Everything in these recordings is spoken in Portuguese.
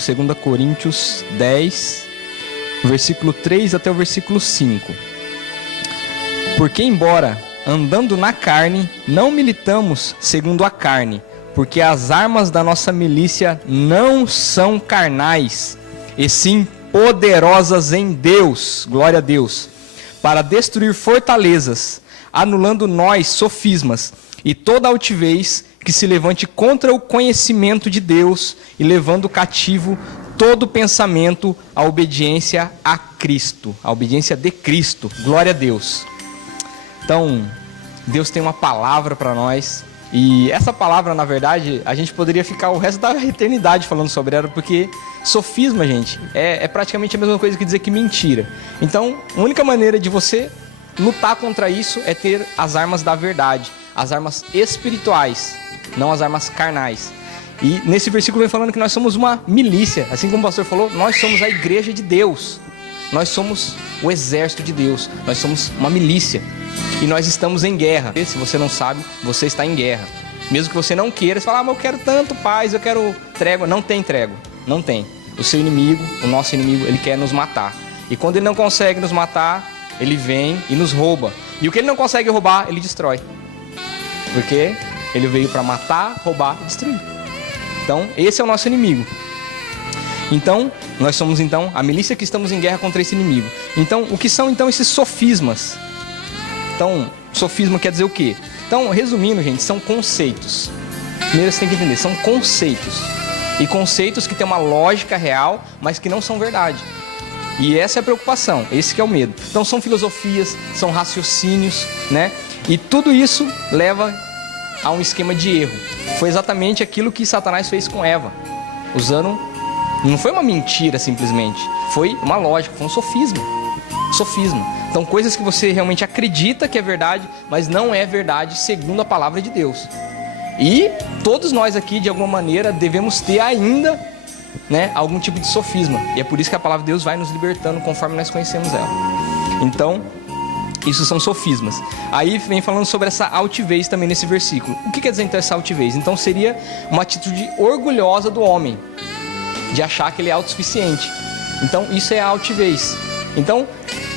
2 Coríntios 10, versículo 3 até o versículo 5. Porque embora andando na carne, não militamos segundo a carne, porque as armas da nossa milícia não são carnais, e sim poderosas em Deus, glória a Deus, para destruir fortalezas, anulando nós sofismas e toda altivez que se levante contra o conhecimento de Deus e levando cativo todo pensamento à obediência a Cristo, a obediência de Cristo, glória a Deus. Então, Deus tem uma palavra para nós, e essa palavra, na verdade, a gente poderia ficar o resto da eternidade falando sobre ela, porque sofisma, gente, é praticamente a mesma coisa que dizer que mentira. Então, a única maneira de você lutar contra isso é ter as armas da verdade, as armas espirituais, não as armas carnais. E nesse versículo vem falando que nós somos uma milícia, assim como o pastor falou, nós somos a igreja de Deus, nós somos o exército de Deus, nós somos uma milícia. E nós estamos em guerra. Se você não sabe, você está em guerra. Mesmo que você não queira, você fala, mas eu quero tanto paz, eu quero trégua. Não tem trégua, não tem. O seu inimigo, o nosso inimigo, ele quer nos matar. E quando ele não consegue nos matar, ele vem e nos rouba. E o que ele não consegue roubar, ele destrói. Porque ele veio para matar, roubar e destruir. Então, esse é o nosso inimigo. Então, nós somos então a milícia que estamos em guerra contra esse inimigo. Então, o que são então esses sofismas? Então, sofisma quer dizer o quê? Então, resumindo, gente, são conceitos. Primeiro você tem que entender, são conceitos. E conceitos que têm uma lógica real, mas que não são verdade. E essa é a preocupação, esse que é o medo. Então, são filosofias, são raciocínios, né? E tudo isso leva a um esquema de erro. Foi exatamente aquilo que Satanás fez com Eva. Usando, não foi uma mentira simplesmente, foi uma lógica, foi um sofisma. Sofisma. Então, coisas que você realmente acredita que é verdade, mas não é verdade segundo a palavra de Deus. E todos nós aqui, de alguma maneira, devemos ter ainda, né, algum tipo de sofisma. E é por isso que a palavra de Deus vai nos libertando conforme nós conhecemos ela. Então, isso são sofismas. Aí vem falando sobre essa altivez também nesse versículo. O que quer dizer então essa altivez? Então seria uma atitude orgulhosa do homem, de achar que ele é autossuficiente. Então, isso é a altivez. Então,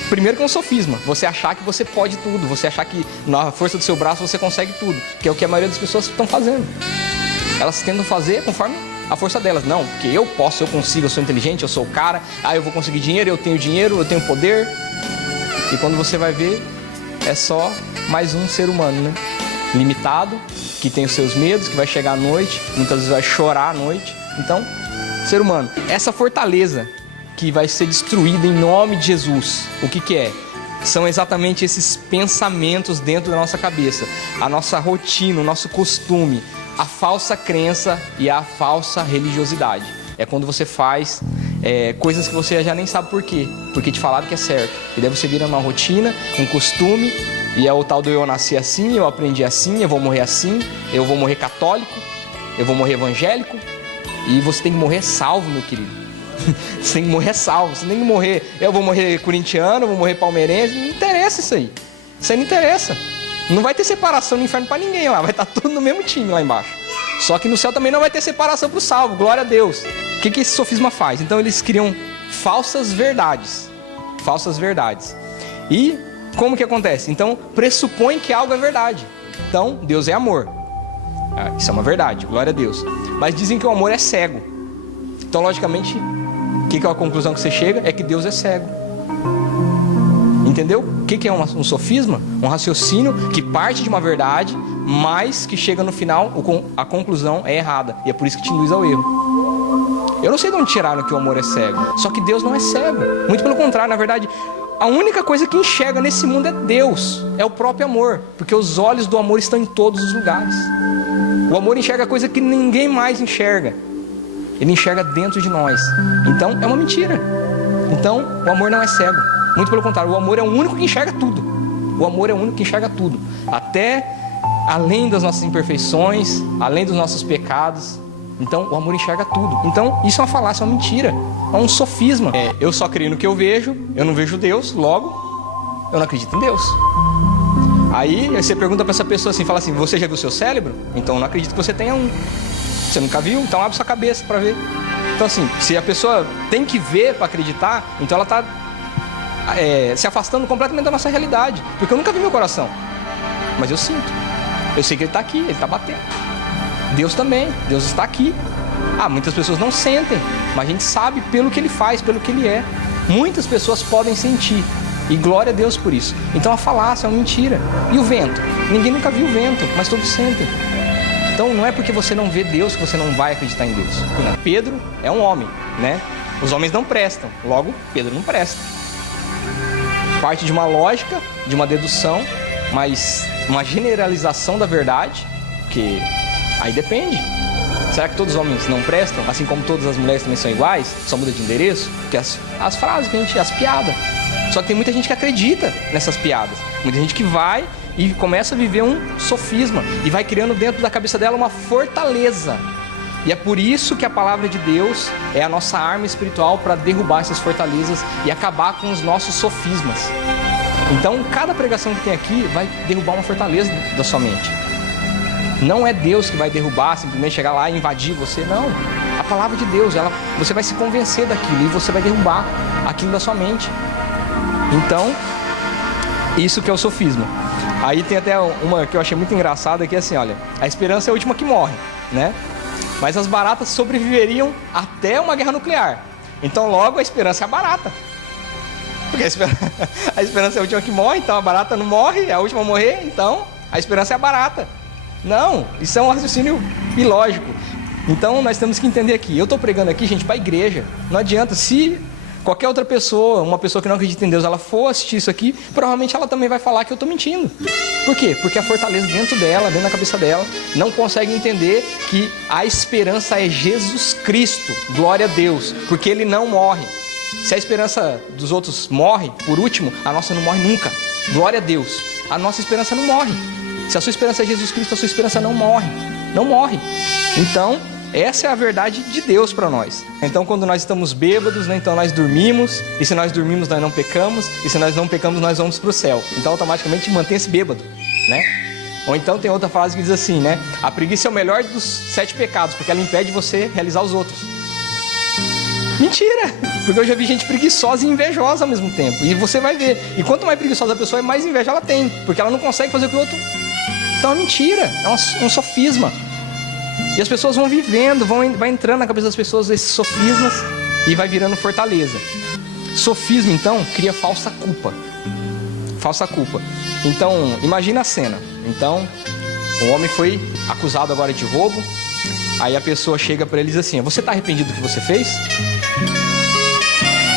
primeiro que é um sofisma, você achar que você pode tudo, você achar que na força do seu braço você consegue tudo, que é o que a maioria das pessoas estão fazendo. Elas tentam fazer conforme a força delas. Não, porque eu posso, eu consigo, eu sou inteligente, eu sou o cara, eu vou conseguir dinheiro, eu tenho poder. E quando você vai ver, é só mais um ser humano, né? Limitado, que tem os seus medos, que vai chegar à noite, muitas vezes vai chorar à noite. Então, ser humano, essa fortaleza que vai ser destruída em nome de Jesus. O que é? São exatamente esses pensamentos dentro da nossa cabeça, a nossa rotina, o nosso costume, a falsa crença e a falsa religiosidade. É quando você faz coisas que você já nem sabe por quê, porque te falaram que é certo. E daí você vira uma rotina, um costume, e é o tal do eu nasci assim, eu aprendi assim, eu vou morrer assim, eu vou morrer católico, eu vou morrer evangélico, e você tem que morrer salvo, meu querido. Você tem que morrer salvo, você tem que morrer, eu vou morrer corintiano, eu vou morrer palmeirense, não interessa isso aí. Isso aí não interessa. Não vai ter separação no inferno para ninguém lá, vai estar tudo no mesmo time lá embaixo. Só que no céu também não vai ter separação para o salvo, glória a Deus. O que esse sofisma faz? Então eles criam falsas verdades. Falsas verdades. E como que acontece? Então pressupõe que algo é verdade. Então Deus é amor. Isso é uma verdade, glória a Deus. Mas dizem que o amor é cego. Então logicamente, o que é a conclusão que você chega? É que Deus é cego. Entendeu? O que é um sofisma? Um raciocínio que parte de uma verdade, mas que chega no final, a conclusão é errada. E é por isso que te induz ao erro. Eu não sei de onde tiraram que o amor é cego. Só que Deus não é cego. Muito pelo contrário, na verdade, a única coisa que enxerga nesse mundo é Deus. É o próprio amor. Porque os olhos do amor estão em todos os lugares. O amor enxerga coisa que ninguém mais enxerga. Ele enxerga dentro de nós. Então, é uma mentira. Então, o amor não é cego. Muito pelo contrário, o amor é o único que enxerga tudo. O amor é o único que enxerga tudo. Até além das nossas imperfeições, além dos nossos pecados. Então, o amor enxerga tudo. Então, isso é uma falácia, é uma mentira. É um sofisma. Eu só creio no que eu vejo, eu não vejo Deus, logo, eu não acredito em Deus. Aí você pergunta para essa pessoa assim, fala assim, você já viu o seu cérebro? Então, eu não acredito que você tenha um. Você nunca viu? Então abre sua cabeça para ver. Então Então assim, se a pessoa tem que ver para acreditar, então ela está se afastando completamente da nossa realidade. Porque eu nunca vi meu coração, mas eu sinto. Eu sei que ele está aqui, ele está batendo. Deus também, Deus está aqui. Muitas pessoas não sentem, mas a gente sabe pelo que ele faz, pelo que ele é. Muitas pessoas podem sentir, e glória a Deus por isso. Então a falácia é uma mentira. E o vento? Ninguém nunca viu o vento, mas todos sentem. Então não é porque você não vê Deus que você não vai acreditar em Deus. Pedro é um homem, né? Os homens não prestam, logo Pedro não presta. Parte de uma lógica, de uma dedução, mas uma generalização da verdade, que aí depende. Será que todos os homens não prestam? Assim como todas as mulheres também são iguais? Só muda de endereço? Porque as frases que a gente... as piadas. Só que tem muita gente que acredita nessas piadas. Muita gente que vai e começa a viver um sofisma. E vai criando dentro da cabeça dela uma fortaleza. E é por isso que a palavra de Deus é a nossa arma espiritual para derrubar essas fortalezas e acabar com os nossos sofismas. Então, cada pregação que tem aqui vai derrubar uma fortaleza da sua mente. Não é Deus que vai derrubar, simplesmente chegar lá e invadir você, não. A palavra de Deus, você vai se convencer daquilo e você vai derrubar aquilo da sua mente. Então, isso que é o sofisma. Aí tem até uma que eu achei muito engraçada, que é assim, olha, a esperança é a última que morre, né? Mas as baratas sobreviveriam até uma guerra nuclear. Então, logo, a esperança é a barata. Porque a esperança é a última que morre, então a barata não morre, é a última a morrer, então a esperança é a barata. Não, isso é um raciocínio ilógico. Então nós temos que entender aqui. Eu estou pregando aqui, gente, para a igreja. Não adianta, se qualquer outra pessoa, uma pessoa que não acredita em Deus, ela for assistir isso aqui, provavelmente ela também vai falar que eu estou mentindo. Por quê? Porque a fortaleza dentro dela, dentro da cabeça dela, não consegue entender que a esperança é Jesus Cristo. Glória a Deus, porque Ele não morre. Se a esperança dos outros morre, por último, a nossa não morre nunca. Glória a Deus. A nossa esperança não morre. Se a sua esperança é Jesus Cristo, a sua esperança não morre. Não morre. Então, essa é a verdade de Deus para nós. Então, quando nós estamos bêbados, né, então nós dormimos. E se nós dormimos, nós não pecamos. E se nós não pecamos, nós vamos para o céu. Então, automaticamente, mantém-se bêbado, né? Ou então tem outra frase que diz assim, né? A preguiça é o melhor dos 7 pecados, porque ela impede você realizar os outros. Mentira! Porque eu já vi gente preguiçosa e invejosa ao mesmo tempo. E você vai ver. E quanto mais preguiçosa a pessoa, mais inveja ela tem. Porque ela não consegue fazer o que o outro... Então é mentira, é um sofisma. E as pessoas vão vivendo, vai entrando na cabeça das pessoas esses sofismas e vai virando fortaleza. Sofisma, então, cria falsa culpa. Falsa culpa. Então, imagina a cena. Então, o homem foi acusado agora de roubo. Aí a pessoa chega para ele e diz assim: você está arrependido do que você fez?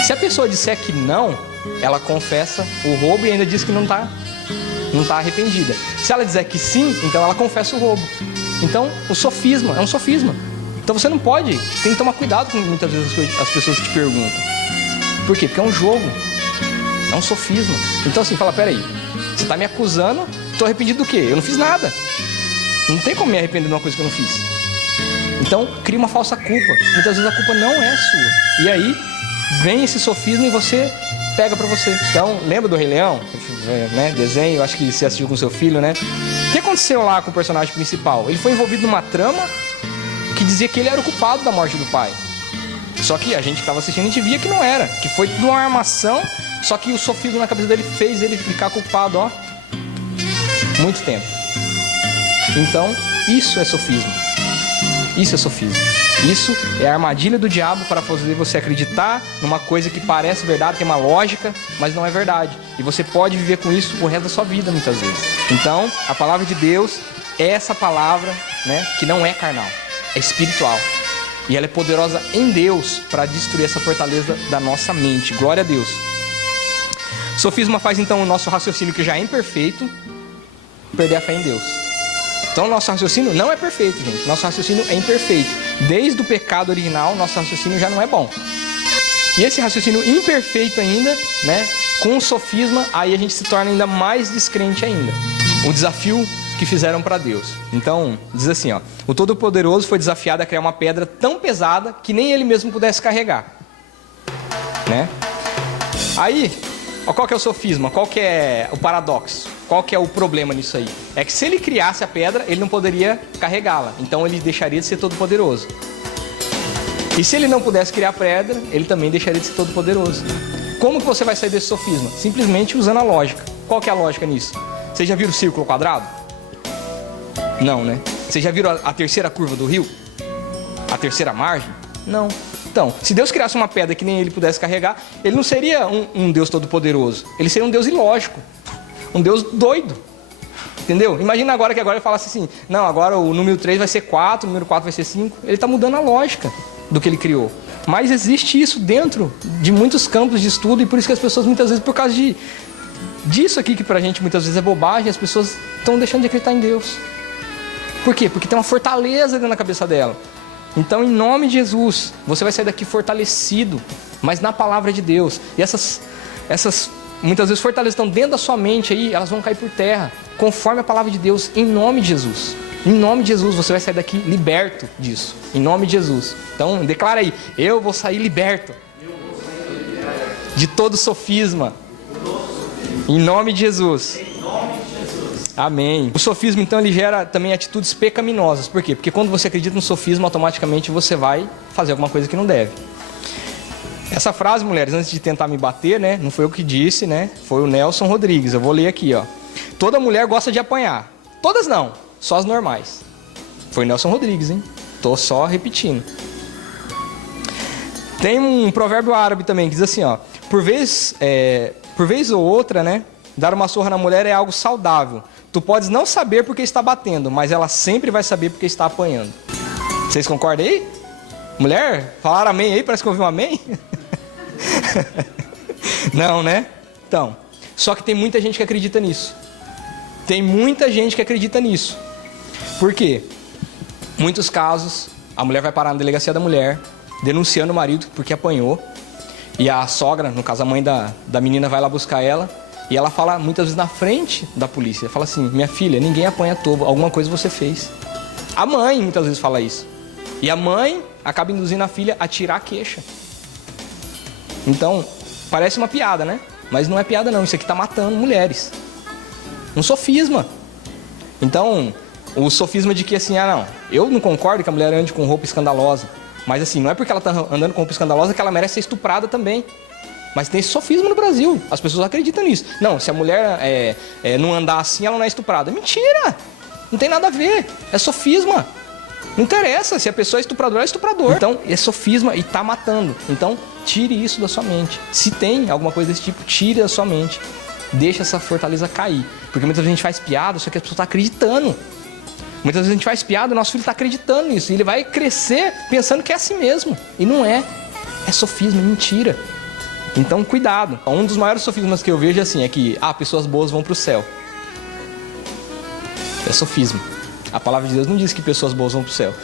Se a pessoa disser que não, ela confessa o roubo e ainda diz que não está arrependida. Se ela dizer que sim, então ela confessa o roubo. Então, o sofisma é um sofisma. Então você não pode, tem que tomar cuidado com muitas vezes as pessoas te perguntam. Por quê? Porque é um jogo, é um sofisma. Então assim, fala, peraí, você está me acusando, estou arrependido do quê? Eu não fiz nada. Não tem como me arrepender de uma coisa que eu não fiz. Então, cria uma falsa culpa. Muitas vezes a culpa não é sua. E aí, vem esse sofisma e você pega pra você. Então, lembra do Rei Leão? Né? Desenho, acho que você assistiu com seu filho, né? O que aconteceu lá com o personagem principal? Ele foi envolvido numa trama que dizia que ele era o culpado da morte do pai. Só que a gente que estava assistindo, a gente via que não era. Que foi tudo uma armação, só que o sofismo na cabeça dele fez ele ficar culpado, ó, muito tempo. Então, isso é sofismo. Isso é sofismo. Isso é a armadilha do diabo para fazer você acreditar numa coisa que parece verdade, tem uma lógica, mas não é verdade. E você pode viver com isso o resto da sua vida, muitas vezes. Então, a palavra de Deus é essa palavra, né, que não é carnal, é espiritual. E ela é poderosa em Deus para destruir essa fortaleza da nossa mente. Glória a Deus. Sofisma faz então o nosso raciocínio, que já é imperfeito, perder a fé em Deus. Então, nosso raciocínio não é perfeito, gente. Nosso raciocínio é imperfeito. Desde o pecado original, nosso raciocínio já não é bom. E esse raciocínio imperfeito ainda, né, com o sofisma, aí a gente se torna ainda mais descrente ainda. O desafio que fizeram para Deus. Então, diz assim, ó: o Todo-Poderoso foi desafiado a criar uma pedra tão pesada que nem ele mesmo pudesse carregar, né? Aí, ó, qual que é o sofisma? Qual que é o paradoxo? Qual que é o problema nisso aí? É que se ele criasse a pedra, ele não poderia carregá-la. Então ele deixaria de ser todo-poderoso. E se ele não pudesse criar pedra, ele também deixaria de ser todo poderoso. Como que você vai sair desse sofisma? Simplesmente usando a lógica. Qual que é a lógica nisso? Vocês já viram o círculo quadrado? Não, né? Vocês já viram a terceira curva do rio? A terceira margem? Não. Então, se Deus criasse uma pedra que nem ele pudesse carregar, ele não seria um Deus todo poderoso. Ele seria um Deus ilógico. Um Deus doido. Entendeu? Imagina agora que agora ele falasse assim, não, agora o número 3 vai ser 4, o número 4 vai ser 5. Ele está mudando a lógica do que ele criou. Mas existe isso dentro de muitos campos de estudo e por isso que as pessoas muitas vezes, por causa disso aqui que pra gente muitas vezes é bobagem, as pessoas estão deixando de acreditar em Deus. Por quê? Porque tem uma fortaleza dentro da cabeça dela. Então, em nome de Jesus, você vai sair daqui fortalecido, mas na palavra de Deus. E essas muitas vezes fortalezas estão dentro da sua mente aí, elas vão cair por terra, conforme a palavra de Deus, em nome de Jesus. Em nome de Jesus, você vai sair daqui liberto disso. Em nome de Jesus. Então, declara aí, eu vou sair liberto de todo sofisma. Em nome de Jesus. Amém. O sofisma, então, ele gera também atitudes pecaminosas. Por quê? Porque quando você acredita no sofisma, automaticamente você vai fazer alguma coisa que não deve. Essa frase, mulheres, antes de tentar me bater, né? Não foi eu que disse, né? Foi o Nelson Rodrigues. Eu vou ler aqui, ó. Toda mulher gosta de apanhar. Todas não, só as normais. Foi o Nelson Rodrigues, hein? Tô só repetindo. Tem um provérbio árabe também que diz assim, ó. Por vez ou outra, né? Dar uma surra na mulher é algo saudável. Tu podes não saber porque está batendo, mas ela sempre vai saber porque está apanhando. Vocês concordam aí? Mulher, falaram amém aí? Parece que ouviu um amém? Não, né? Então, só que tem muita gente que acredita nisso. Tem muita gente que acredita nisso. Por quê? Muitos casos, a mulher vai parar na delegacia da mulher, denunciando o marido porque apanhou. E a sogra, no caso a mãe da menina, vai lá buscar ela. E ela fala muitas vezes na frente da polícia. Fala assim, minha filha, ninguém apanha à toa, alguma coisa você fez. A mãe muitas vezes fala isso. E a mãe acaba induzindo a filha a tirar a queixa. Então, parece uma piada, né? Mas não é piada não, isso aqui está matando mulheres. Um sofisma. Então, o sofisma de que assim, não, eu não concordo que a mulher ande com roupa escandalosa. Mas assim, não é porque ela está andando com roupa escandalosa que ela merece ser estuprada também. Mas tem esse sofisma no Brasil. As pessoas acreditam nisso. Não, se a mulher não andar assim, ela não é estuprada. Mentira! Não tem nada a ver. É sofisma. Não interessa. Se a pessoa é estupradora, é estuprador. Então, é sofisma e tá matando. Então, tire isso da sua mente. Se tem alguma coisa desse tipo, tire da sua mente. Deixa essa fortaleza cair. Porque muitas vezes a gente faz piada, só que a pessoa está acreditando. Muitas vezes a gente faz piada, o nosso filho está acreditando nisso. E ele vai crescer pensando que é assim mesmo. E não é. É sofisma, é mentira. Então, cuidado. Um dos maiores sofismas que eu vejo é que pessoas boas vão para o céu. É sofisma. A palavra de Deus não diz que pessoas boas vão para o céu.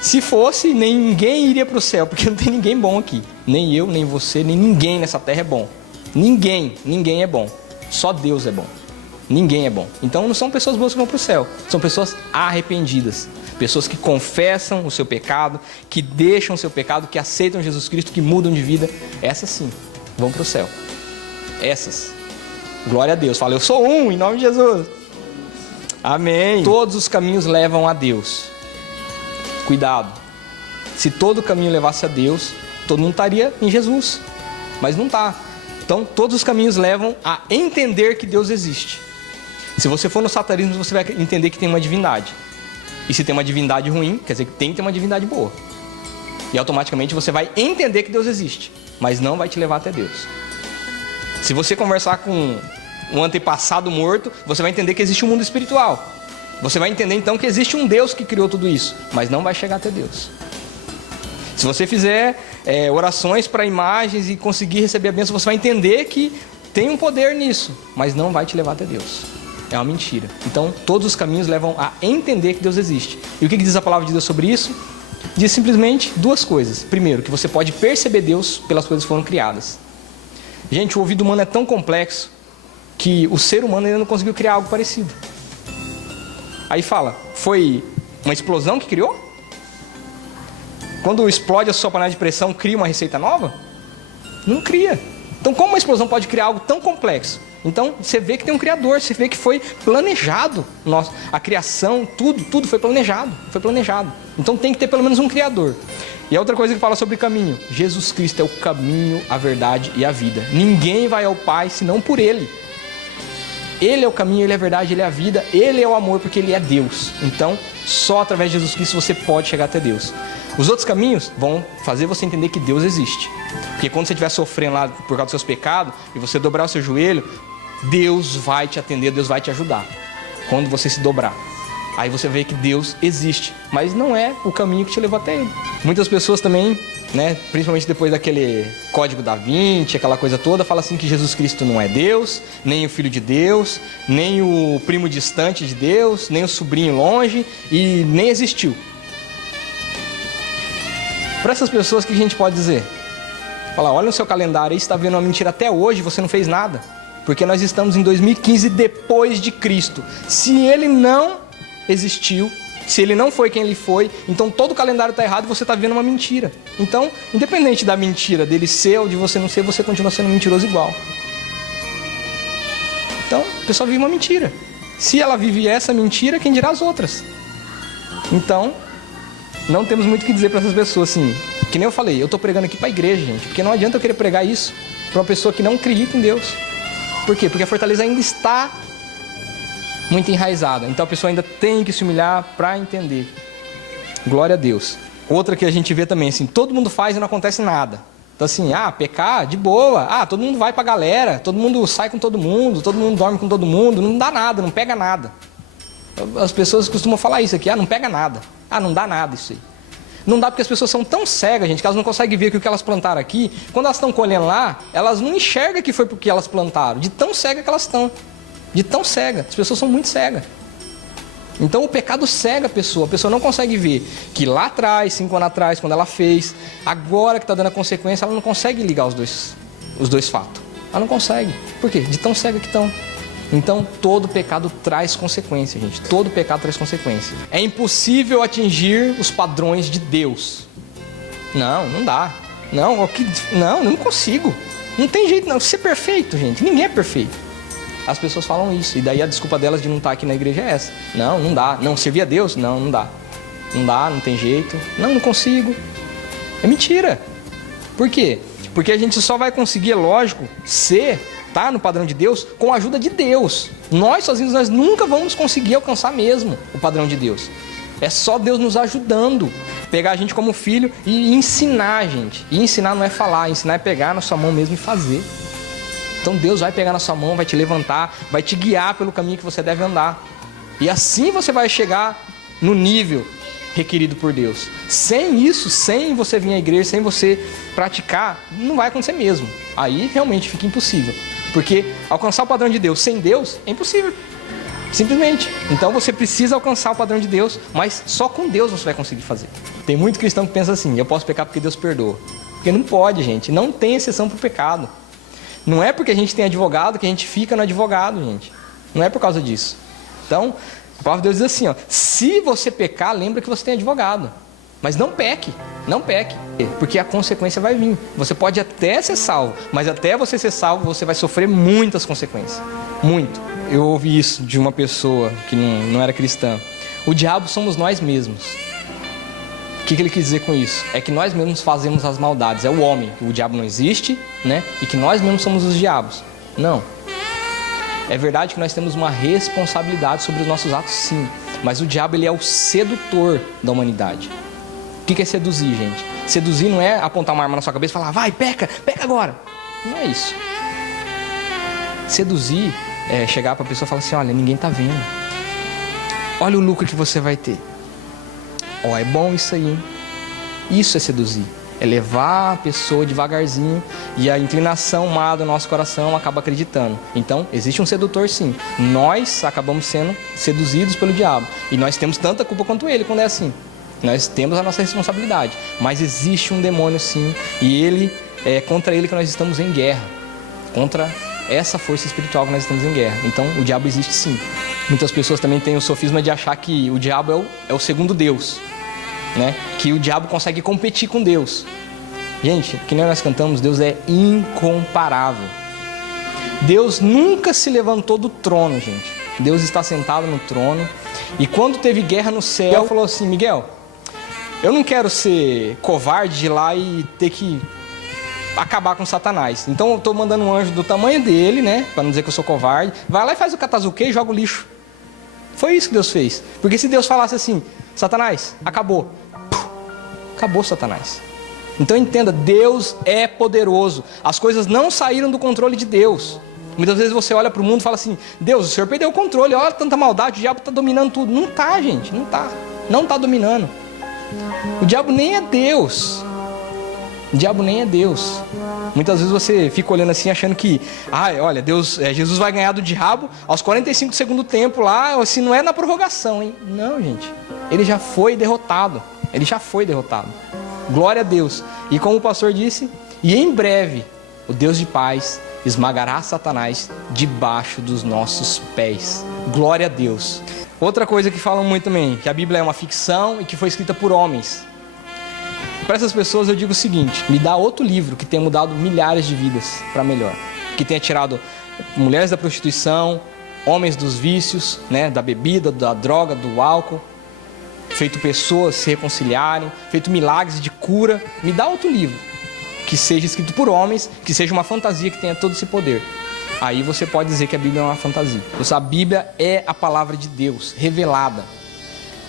Se fosse, ninguém iria para o céu, porque não tem ninguém bom aqui. Nem eu, nem você, nem ninguém nessa terra é bom. Ninguém é bom. Só Deus é bom. Ninguém é bom. Então, não são pessoas boas que vão para o céu. São pessoas arrependidas. Pessoas que confessam o seu pecado, que deixam o seu pecado, que aceitam Jesus Cristo, que mudam de vida. Essas sim vão para o céu. Essas. Glória a Deus. Fala, eu sou em nome de Jesus. Amém. Todos os caminhos levam a Deus. Cuidado. Se todo caminho levasse a Deus, todo mundo estaria em Jesus. Mas não está. Então, todos os caminhos levam a entender que Deus existe. Se você for no satanismo, você vai entender que tem uma divindade. E se tem uma divindade ruim, quer dizer que tem que ter uma divindade boa. E automaticamente você vai entender que Deus existe. Mas não vai te levar até Deus. Se você conversar com um antepassado morto, você vai entender que existe um mundo espiritual. Você vai entender então que existe um Deus que criou tudo isso, mas não vai chegar até Deus. Se você fizer orações para imagens e conseguir receber a bênção, você vai entender que tem um poder nisso, mas não vai te levar até Deus. É uma mentira. Então todos os caminhos levam a entender que Deus existe. E o que diz a palavra de Deus sobre isso? Diz simplesmente duas coisas. Primeiro, que você pode perceber Deus pelas coisas que foram criadas. Gente, o ouvido humano é tão complexo que o ser humano ainda não conseguiu criar algo parecido. Aí fala, foi uma explosão que criou? Quando explode a sua panela de pressão, cria uma receita nova? Não cria. Então como uma explosão pode criar algo tão complexo? Então você vê que tem um criador, você vê que foi planejado. A criação, tudo foi planejado. Então tem que ter pelo menos um criador. E a outra coisa que fala sobre caminho: Jesus Cristo é o caminho, a verdade e a vida. Ninguém vai ao Pai senão por Ele. Ele é o caminho, Ele é a verdade, Ele é a vida, Ele é o amor, porque Ele é Deus. Então, só através de Jesus Cristo você pode chegar até Deus. Os outros caminhos vão fazer você entender que Deus existe. Porque quando você estiver sofrendo lá por causa dos seus pecados, e você dobrar o seu joelho, Deus vai te atender, Deus vai te ajudar. Quando você se dobrar, aí você vê que Deus existe, mas não é o caminho que te levou até Ele. Muitas pessoas também, né, principalmente depois daquele Código da Vinci, aquela coisa toda, fala assim que Jesus Cristo não é Deus, nem o Filho de Deus, nem o primo distante de Deus, nem o sobrinho longe, e nem existiu. Para essas pessoas, o que a gente pode dizer? Falar: olha no seu calendário aí, você está vendo uma mentira até hoje, você não fez nada. Porque nós estamos em 2015 depois de Cristo. Se Ele não existiu, se Ele não foi quem Ele foi, então todo o calendário está errado e você está vendo uma mentira. Então, independente da mentira dele ser ou de você não ser, você continua sendo mentiroso igual. Então, a pessoa vive uma mentira. Se ela vive essa mentira, quem dirá as outras? Então, não temos muito o que dizer para essas pessoas, assim. Que nem eu falei, eu estou pregando aqui para a igreja, gente. Porque não adianta eu querer pregar isso para uma pessoa que não acredita em Deus. Por quê? Porque a fortaleza ainda está muito enraizada. Então a pessoa ainda tem que se humilhar para entender. Glória a Deus. Outra que a gente vê também, assim, todo mundo faz e não acontece nada. Então assim, pecar, de boa. Todo mundo vai pra galera, todo mundo sai com todo mundo dorme com todo mundo, não dá nada, não pega nada. As pessoas costumam falar isso aqui, não pega nada. Não dá nada isso aí. Não dá porque as pessoas são tão cegas, gente, que elas não conseguem ver que o que elas plantaram aqui, quando elas estão colhendo lá, elas não enxergam que foi porque elas plantaram, de tão cega que elas estão. De tão cega. As pessoas são muito cegas. Então o pecado cega a pessoa não consegue ver que lá atrás, 5 anos atrás, quando ela fez, agora que está dando a consequência, ela não consegue ligar os dois fatos. Ela não consegue. Por quê? De tão cega que estão. Então, todo pecado traz consequência, gente. Todo pecado traz consequência. É impossível atingir os padrões de Deus. Não dá. Não consigo. Não tem jeito não. Ser perfeito, gente. Ninguém é perfeito. As pessoas falam isso. E daí a desculpa delas de não estar aqui na igreja é essa. Não dá. Não, servir a Deus? Não dá. Não dá, não tem jeito. Não consigo. É mentira. Por quê? Porque a gente só vai conseguir, é lógico, estar no padrão de Deus com a ajuda de Deus. Nós sozinhos, nós nunca vamos conseguir alcançar mesmo o padrão de Deus. É só Deus nos ajudando. Pegar a gente como filho e ensinar a gente. E ensinar não é falar, ensinar é pegar na sua mão mesmo e fazer. Então Deus vai pegar na sua mão, vai te levantar, vai te guiar pelo caminho que você deve andar. E assim você vai chegar no nível requerido por Deus. Sem isso, sem você vir à igreja, sem você praticar, não vai acontecer mesmo. Aí realmente fica impossível. Porque alcançar o padrão de Deus sem Deus é impossível. Simplesmente. Então você precisa alcançar o padrão de Deus, mas só com Deus você vai conseguir fazer. Tem muito cristão que pensa assim: eu posso pecar porque Deus perdoa. Porque não pode, gente. Não tem exceção para o pecado. Não é porque a gente tem advogado que a gente fica no advogado, gente. Não é por causa disso. Então, a palavra de Deus diz assim, se você pecar, lembra que você tem advogado. Mas não peque, porque a consequência vai vir. Você pode até ser salvo, mas até você ser salvo, você vai sofrer muitas consequências. Muito. Eu ouvi isso de uma pessoa que não era cristã. O diabo somos nós mesmos. O que ele quis dizer com isso? É que nós mesmos fazemos as maldades. É o homem. O diabo não existe, né? E que nós mesmos somos os diabos. Não. É verdade que nós temos uma responsabilidade sobre os nossos atos, sim. Mas o diabo, ele é o sedutor da humanidade. O que é seduzir, gente? Seduzir não é apontar uma arma na sua cabeça e falar: vai, peca agora. Não é isso. Seduzir é chegar para a pessoa e falar assim: olha, ninguém está vendo. Olha o lucro que você vai ter. É bom isso aí, hein? Isso é seduzir. É levar a pessoa devagarzinho e a inclinação má do nosso coração acaba acreditando. Então, existe um sedutor, sim. Nós acabamos sendo seduzidos pelo diabo. E nós temos tanta culpa quanto ele quando é assim. Nós temos a nossa responsabilidade. Mas existe um demônio, sim. E é contra ele que nós estamos em guerra. Contra essa força espiritual que nós estamos em guerra. Então, o diabo existe, sim. Muitas pessoas também têm o sofisma de achar que o diabo é o segundo Deus. Né? Que o diabo consegue competir com Deus. Gente, que nem nós cantamos, Deus é incomparável. Deus nunca se levantou do trono, gente. Deus está sentado no trono. E quando teve guerra no céu, falou assim: Miguel, eu não quero ser covarde de ir lá e ter que acabar com Satanás. Então eu estou mandando um anjo do tamanho dele, né? Para não dizer que eu sou covarde. Vai lá e faz o catazuque e joga o lixo. Foi isso que Deus fez. Porque se Deus falasse assim, Satanás, acabou. Acabou Satanás. Então entenda, Deus é poderoso. As coisas não saíram do controle de Deus. Muitas vezes você olha para o mundo e fala assim, Deus, o Senhor perdeu o controle, olha tanta maldade, o diabo está dominando tudo. Não está, gente, não está. Não está dominando. O diabo nem é Deus. O diabo nem é Deus. Muitas vezes você fica olhando assim, achando que, olha, Jesus vai ganhar do diabo aos 45 do segundo tempo lá, se não é na prorrogação, hein? Não, gente. Ele já foi derrotado. Ele já foi derrotado. Glória a Deus. E como o pastor disse, e em breve, o Deus de paz esmagará Satanás debaixo dos nossos pés. Glória a Deus. Outra coisa que falam muito também, que a Bíblia é uma ficção e que foi escrita por homens. Para essas pessoas eu digo o seguinte, me dá outro livro que tenha mudado milhares de vidas para melhor. Que tenha tirado mulheres da prostituição, homens dos vícios, né, da bebida, da droga, do álcool. Feito pessoas se reconciliarem, feito milagres de cura. Me dá outro livro que seja escrito por homens, que seja uma fantasia que tenha todo esse poder. Aí você pode dizer que a Bíblia é uma fantasia. A Bíblia é a palavra de Deus, revelada.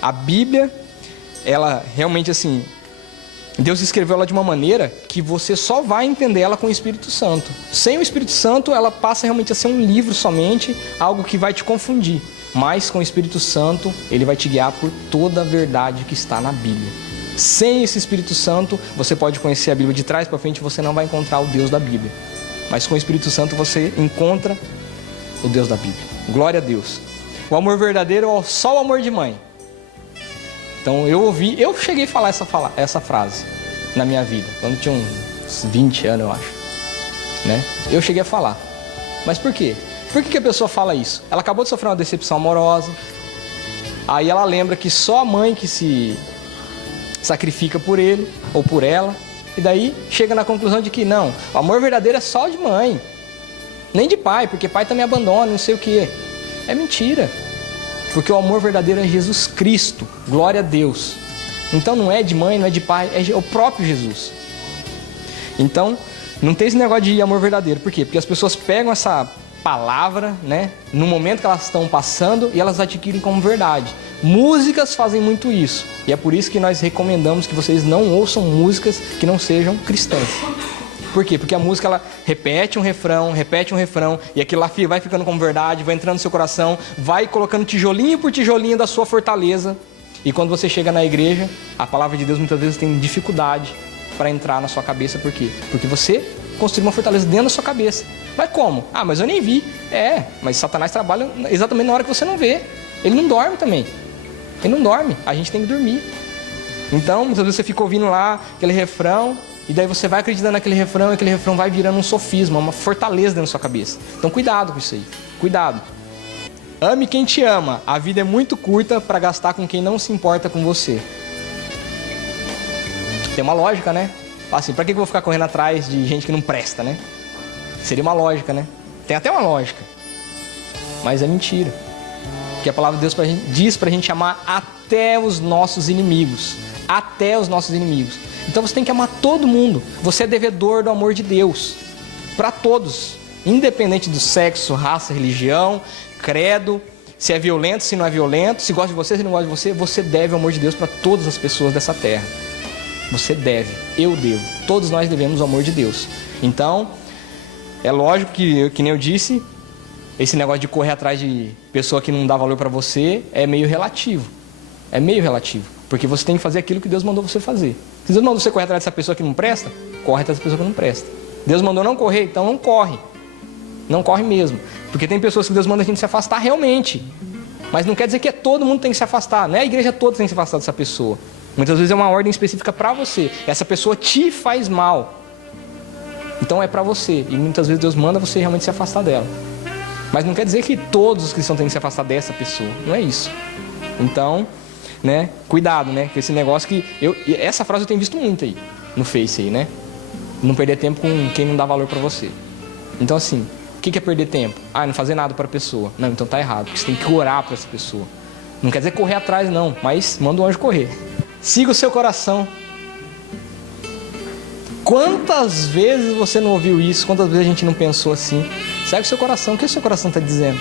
A Bíblia, ela realmente assim, Deus escreveu ela de uma maneira que você só vai entender ela com o Espírito Santo. Sem o Espírito Santo, ela passa realmente a ser um livro somente, algo que vai te confundir. Mas com o Espírito Santo, ele vai te guiar por toda a verdade que está na Bíblia. Sem esse Espírito Santo, você pode conhecer a Bíblia de trás para frente, você não vai encontrar o Deus da Bíblia. Mas com o Espírito Santo você encontra o Deus da Bíblia. Glória a Deus. O amor verdadeiro é só o amor de mãe. Então eu cheguei a falar essa frase na minha vida, quando eu tinha uns 20 anos, eu acho. Né? Eu cheguei a falar. Mas por quê? Por que a pessoa fala isso? Ela acabou de sofrer uma decepção amorosa. Aí ela lembra que só a mãe que se sacrifica por ele ou por ela. E daí chega na conclusão de que não, o amor verdadeiro é só de mãe. Nem de pai, porque pai também abandona, não sei o que. É mentira. Porque o amor verdadeiro é Jesus Cristo. Glória a Deus. Então não é de mãe, não é de pai, é o próprio Jesus. Então, não tem esse negócio de amor verdadeiro. Por quê? Porque as pessoas pegam essa palavra, né, no momento que elas estão passando e elas adquirem como verdade. Músicas fazem muito isso. E é por isso que nós recomendamos que vocês não ouçam músicas que não sejam cristãs. Por quê? Porque a música, ela repete um refrão, e aquilo lá vai ficando como verdade, vai entrando no seu coração, vai colocando tijolinho por tijolinho da sua fortaleza. E quando você chega na igreja, a palavra de Deus muitas vezes tem dificuldade para entrar na sua cabeça. Por quê? Porque você construiu uma fortaleza dentro da sua cabeça. Mas como? Mas eu nem vi. Mas Satanás trabalha exatamente na hora que você não vê. Ele não dorme também. Ele não dorme. A gente tem que dormir. Então, muitas vezes você fica ouvindo lá aquele refrão, e daí você vai acreditando naquele refrão, e aquele refrão vai virando um sofisma, uma fortaleza dentro da sua cabeça. Então cuidado com isso aí. Cuidado. Ame quem te ama. A vida é muito curta para gastar com quem não se importa com você. Tem uma lógica, né? Assim, pra que eu vou ficar correndo atrás de gente que não presta, né? Seria uma lógica, né? Tem até uma lógica. Mas é mentira. Porque a palavra de Deus diz pra gente amar até os nossos inimigos. Até os nossos inimigos. Então você tem que amar todo mundo. Você é devedor do amor de Deus. Para todos. Independente do sexo, raça, religião, credo, se é violento, se não é violento, se gosta de você, se não gosta de você, você deve o amor de Deus para todas as pessoas dessa terra. Você deve, eu devo, todos nós devemos o amor de Deus. Então, é lógico que nem eu disse, esse negócio de correr atrás de pessoa que não dá valor para você é meio relativo. É meio relativo, porque você tem que fazer aquilo que Deus mandou você fazer. Se Deus mandou você correr atrás dessa pessoa que não presta, corre atrás dessa pessoa que não presta. Deus mandou não correr, então não corre. Não corre mesmo. Porque tem pessoas que Deus manda a gente se afastar realmente. Mas não quer dizer que todo mundo tem que se afastar. Não é a igreja toda que tem que se afastar dessa pessoa. Muitas vezes é uma ordem específica para você. Essa pessoa te faz mal. Então é para você. E muitas vezes Deus manda você realmente se afastar dela. Mas não quer dizer que todos os cristãos têm que se afastar dessa pessoa. Não é isso. Então, né, cuidado, né, com esse negócio que... essa frase eu tenho visto muito aí, no Face aí, né? Não perder tempo com quem não dá valor para você. Então assim... O que é perder tempo? Não fazer nada para a pessoa. Não, então tá errado, porque você tem que orar para essa pessoa. Não quer dizer correr atrás não, mas manda o anjo correr. Siga o seu coração. Quantas vezes você não ouviu isso? Quantas vezes a gente não pensou assim? Segue o seu coração. O que o seu coração está dizendo?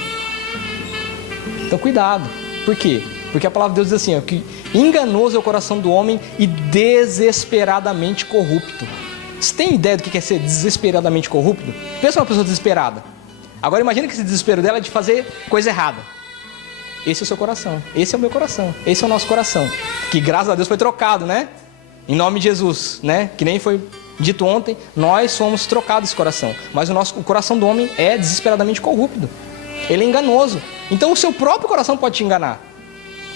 Então cuidado. Por quê? Porque a palavra de Deus diz assim, ó, que enganoso é o coração do homem e desesperadamente corrupto. Você tem ideia do que é ser desesperadamente corrupto? Pensa numa pessoa desesperada. Agora imagina que esse desespero dela é de fazer coisa errada. Esse é o seu coração. Esse é o meu coração. Esse é o nosso coração. Que graças a Deus foi trocado, né? Em nome de Jesus, né? Que nem foi dito ontem, nós somos trocados esse coração. Mas o coração do homem é desesperadamente corrupto. Ele é enganoso. Então o seu próprio coração pode te enganar.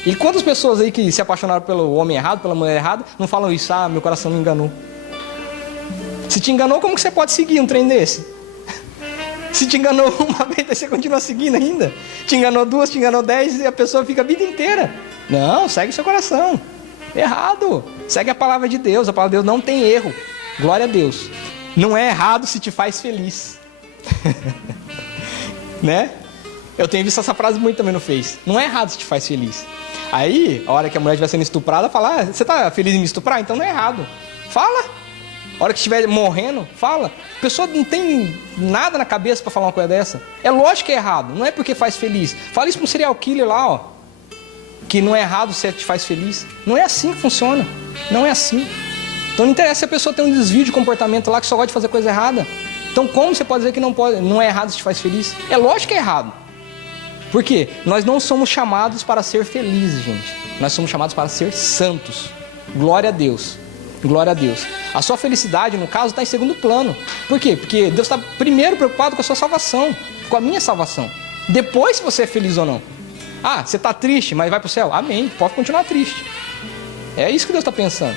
E quantas pessoas aí que se apaixonaram pelo homem errado, pela mulher errada, não falam isso? Ah, meu coração me enganou. Se te enganou, como que você pode seguir um trem desse? Se te enganou uma vez, você continua seguindo ainda. Te enganou 2, te enganou 10 e a pessoa fica a vida inteira. Não, segue o seu coração. Errado. Segue a palavra de Deus. A palavra de Deus não tem erro. Glória a Deus. Não é errado se te faz feliz. Né? Eu tenho visto essa frase muito também no Face. Não é errado se te faz feliz. Aí, a hora que a mulher estiver sendo estuprada, fala, ah, você está feliz em me estuprar? Então não é errado. Fala. A hora que estiver morrendo, fala. A pessoa não tem nada na cabeça para falar uma coisa dessa. É lógico que é errado. Não é porque faz feliz. Fala isso para um serial killer lá, ó. Que não é errado se te faz feliz. Não é assim que funciona. Não é assim. Então não interessa se a pessoa tem um desvio de comportamento lá que só gosta de fazer coisa errada. Então como você pode dizer que não é errado se te faz feliz? É lógico que é errado. Por quê? Nós não somos chamados para ser felizes, gente. Nós somos chamados para ser santos. Glória a Deus. Glória a Deus. A sua felicidade, no caso, está em segundo plano. Por quê? Porque Deus está primeiro preocupado com a sua salvação, com a minha salvação. Depois se você é feliz ou não. Ah, você está triste, mas vai para o céu? Amém, pode continuar triste. É isso que Deus está pensando.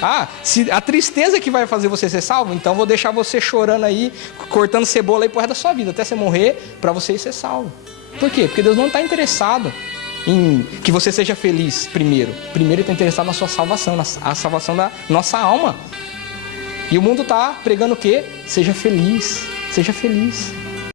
Ah, se a tristeza que vai fazer você ser salvo, então vou deixar você chorando aí, cortando cebola aí pro resto da sua vida, até você morrer, para você ser salvo. Por quê? Porque Deus não está interessado em que você seja feliz primeiro. Primeiro Ele está interessado na sua salvação, na salvação da nossa alma. E o mundo está pregando o quê? Seja feliz, seja feliz.